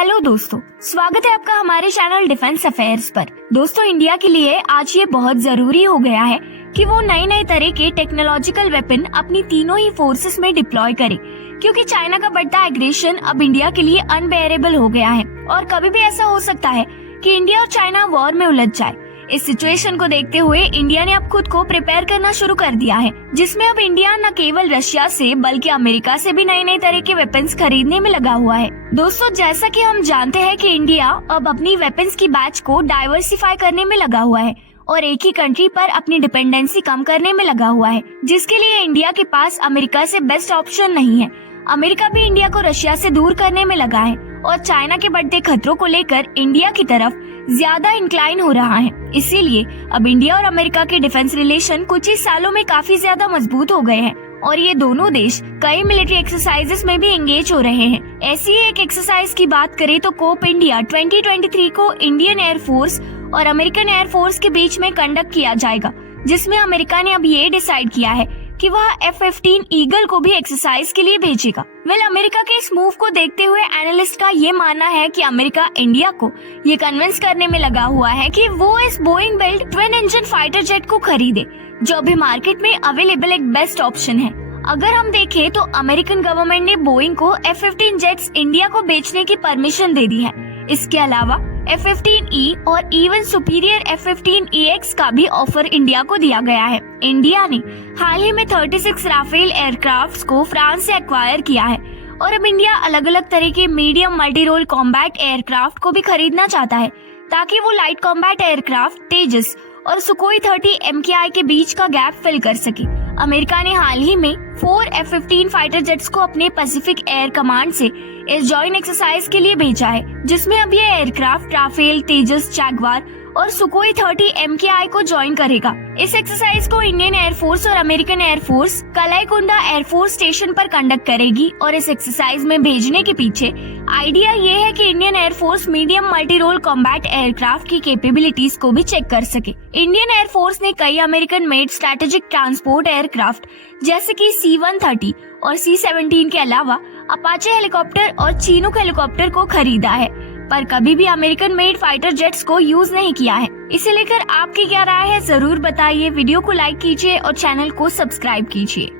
Hello दोस्तों, स्वागत है आपका हमारे चैनल डिफेंस अफेयर्स पर। दोस्तों, इंडिया के लिए आज ये बहुत जरूरी हो गया है कि वो नए तरह के टेक्नोलॉजिकल वेपन अपनी तीनों ही फोर्सेस में डिप्लॉय करे, क्योंकि चाइना का बढ़ता एग्रेशन अब इंडिया के लिए अनबेरेबल हो गया है और कभी भी ऐसा हो सकता है कि इंडिया और चाइना वॉर में उलझ जाए। इस सिचुएशन को देखते हुए इंडिया ने अब खुद को प्रिपेयर करना शुरू कर दिया है, जिसमें अब इंडिया न केवल रशिया से बल्कि अमेरिका से भी नए तरह के वेपन्स खरीदने में लगा हुआ है। दोस्तों, जैसा कि हम जानते हैं कि इंडिया अब अपनी वेपन्स की बैच को डाइवर्सिफाई करने में लगा हुआ है और एक ही कंट्री पर अपनी डिपेंडेंसी कम करने में लगा हुआ है, जिसके लिए इंडिया के पास अमेरिका से बेस्ट ऑप्शन नहीं है। अमेरिका भी इंडिया को रशिया से दूर करने में लगा है और चाइना के बढ़ते खतरों को लेकर इंडिया की तरफ ज्यादा इंक्लाइन हो रहा है। इसीलिए अब इंडिया और अमेरिका के डिफेंस रिलेशन कुछ ही सालों में काफी ज्यादा मजबूत हो गए हैं और ये दोनों देश कई मिलिट्री एक्सरसाइजेस में भी एंगेज हो रहे हैं। ऐसी ही एक एक्सरसाइज की बात करें तो कोप इंडिया 2023 को इंडियन एयरफोर्स और अमेरिकन एयरफोर्स के बीच में कंडक्ट किया जाएगा, जिसमें अमेरिका ने अब ये डिसाइड किया है कि वह F-15 ईगल को भी एक्सरसाइज के लिए भेजेगा। अमेरिका के इस मूव को देखते हुए एनालिस्ट का ये मानना है कि अमेरिका इंडिया को ये कन्विंस करने में लगा हुआ है कि वो इस Boeing build twin engine fighter jet को खरीदे, जो अभी मार्केट में अवेलेबल एक बेस्ट ऑप्शन है। अगर हम देखें तो अमेरिकन गवर्नमेंट ने बोइंग को F-15 जेट्स इंडिया को बेचने की परमिशन दे दी है। इसके अलावा F-15E और इवन सुपीरियर F-15EX का भी ऑफर इंडिया को दिया गया है। इंडिया ने हाल ही में 36 राफेल एयरक्राफ्ट्स को फ्रांस से एक्वायर किया है और अब इंडिया अलग अलग तरह के medium multi role combat aircraft को भी खरीदना चाहता है, ताकि वो लाइट कॉम्बैट एयरक्राफ्ट तेजस और सुकोई 30 MKI के बीच का गैप फिल कर सके। अमेरिका ने हाल ही में 4 F-15 फाइटर जेट्स को अपने पैसिफिक एयर कमांड से इस जॉइंट एक्सरसाइज के लिए भेजा है, जिसमें अब ये एयरक्राफ्ट राफेल, तेजस, जैगवार और सुकोई 30 MKI को ज्वाइन करेगा। इस एक्सरसाइज को इंडियन एयरफोर्स और American air force Kalaikunda air force station पर कंडक्ट करेगी और इस एक्सरसाइज में भेजने के पीछे आइडिया ये है कि Indian air force medium multi role combat aircraft की कैपेबिलिटीज को भी चेक कर सके। इंडियन एयरफोर्स ने कई American made strategic transport aircraft जैसे कि C-130 और C-17 के अलावा अपाचे हेलीकॉप्टर और चीनूक हेलीकॉप्टर को खरीदा है, पर कभी भी अमेरिकन मेड फाइटर जेट्स को यूज नहीं किया है। इसे लेकर आपकी क्या राय है, जरूर बताइए। वीडियो को लाइक कीजिए और चैनल को सब्सक्राइब कीजिए।